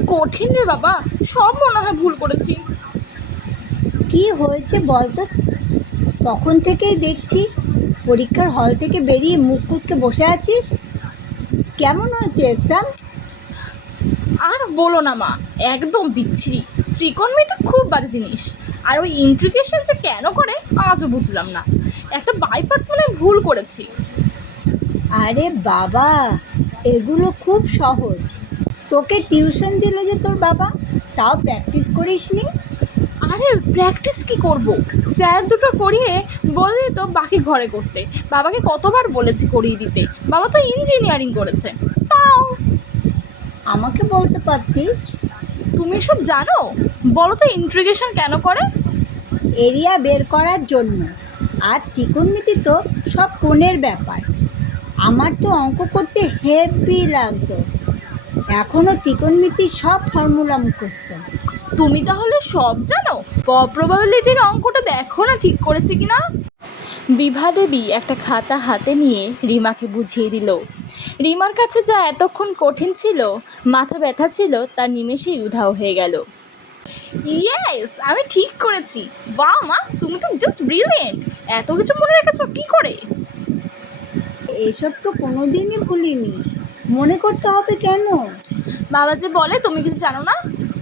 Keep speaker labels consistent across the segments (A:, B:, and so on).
A: কঠিন রে বাবা, সব মনে হয় ভুল করেছি।
B: কি হয়েছে বলতো? তখন থেকেই দেখছি পরীক্ষার হল থেকে বেরিয়ে মুখ কুঁচকে বসে আছিস। কেমন হয়েছে এক্সাম?
A: আর বলো না মা, একদম বিচ্ছিরি। ত্রিকোণমিতি খুব বাজে জিনিস। আর ওই ইন্ট্রিগেশন যে কেন করে আজও বুঝলাম না। একটা বাই পার্টস মানে ভুল করেছি।
B: আরে বাবা, এগুলো খুব সহজ। তোকে টিউশন দিল যে তোর বাবা, তাও প্র্যাকটিস করিসনি?
A: আরে প্র্যাকটিস কি করব, স্যার দুটো করিয়ে বলে দিত বাকি ঘরে করতে। বাবাকে কতবার বলেছি করিয়ে দিতে, বাবা তো ইঞ্জিনিয়ারিং করেছে। তাও
B: আমাকে বলতে পারতিস।
A: তুমি সব জানো? বলো তো ইন্ট্রিগেশন কেন করে?
B: এরিয়া বের করার জন্য। আর ত্রিকোণমিতি তো সব কোণের ব্যাপার। আমার তো অঙ্ক করতে হেভি লাগতো। এখনও ত্রিকোণমিতির সব ফর্মুলা মুখস্থ।
A: তুমি তাহলে সব জানো? প্রবাবিলিটির অঙ্কটা দেখো না ঠিক করেছে কিনা। বিভা দেবী একটা খাতা হাতে নিয়ে রিমাকে বুঝিয়ে দিল। রিমার কাছে যা এতক্ষণ কঠিন ছিল, মাথা ব্যথা ছিল, তা নিমেষেই উধাও হয়ে গেল। ইয়েস, আমি ঠিক করেছি। বাহ মা, তুমি তো জাস্ট ব্রিলিয়েন্ট। এত কিছু মনে রেখেছো কি করে?
B: এসব তো কোনোদিনই ভুলিনি। মনে করতে হবে কেন?
A: বাবা যে বলে তুমি কিছু জানো না।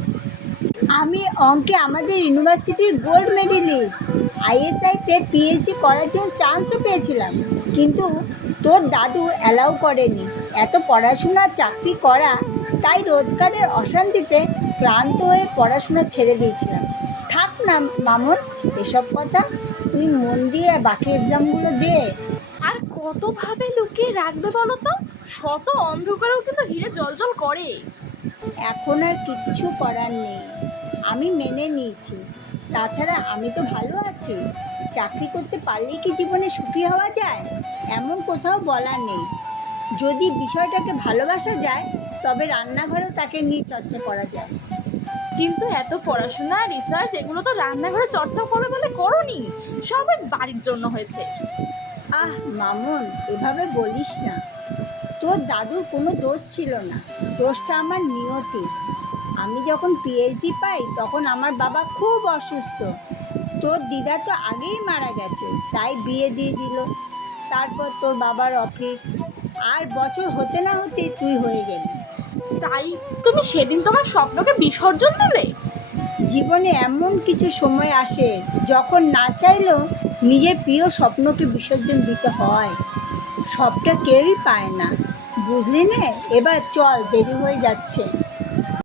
B: আমি অঙ্কে আমাদের ইউনিভার্সিটির গোল্ড মেডেলিস্ট। আইএসআইতে পিএইচডি করার জন্য চান্সও পেয়েছিলাম, কিন্তু তোর দাদু অ্যালাউ করেনি এত পড়াশোনা চাকরি করা। তাই রোজগারের অশান্তিতে ক্লান্ত হয়ে পড়াশোনা ছেড়ে দিয়েছিলাম। থাক না মামুন এসব কথা, তুই মন দিয়ে বাকি এক্সামগুলো দে।
A: আর কতভাবে লুকিয়ে রাখবে বলো তো? শত অন্ধকারেও কিন্তু হিরে জ্বলজ্বল করে।
B: এখন আর কিচ্ছু করার নেই, আমি মেনে নিয়েছি। তাছাড়া আমি তো ভালো আছি। চাকরি করতে পারলেই কি জীবনে সুখী হওয়া যায় এমন কোথাও বলা নেই। যদি বিষয়টাকে ভালোবাসা যায় তবে রান্নাঘরেও তাকে নিয়ে চর্চা করা যায়।
A: কিন্তু এত পড়াশোনা রিসার্চ এগুলো তো রান্নাঘরে চর্চা করবে বলে করোনি, সবাই বাড়ির জন্য হয়েছে।
B: আহ মামুন, এভাবে বলিস না। তোর দাদুর কোনো দোষ ছিল না, দোষটা আমার নিয়তি। আমি যখন পিএইচডি পাই তখন আমার বাবা খুব অসুস্থ। তোর দিদা তো আগেই মারা গেছে, তাই বিয়ে দিয়ে দিল। তারপর তোর বাবার অফিস, আর বছর হতে না হতে তুই হয়ে গেলি।
A: তাই তুমি সেদিন তোমার স্বপ্নকে বিসর্জন দিলে?
B: জীবনে এমন কিছু সময় আসে যখন না চাইলেও নিজের প্রিয় স্বপ্নকে বিসর্জন দিতে হয়। সবটা কেউই পায় না, বুঝলি নে? এবার চল, দেরি হয়ে যাচ্ছে।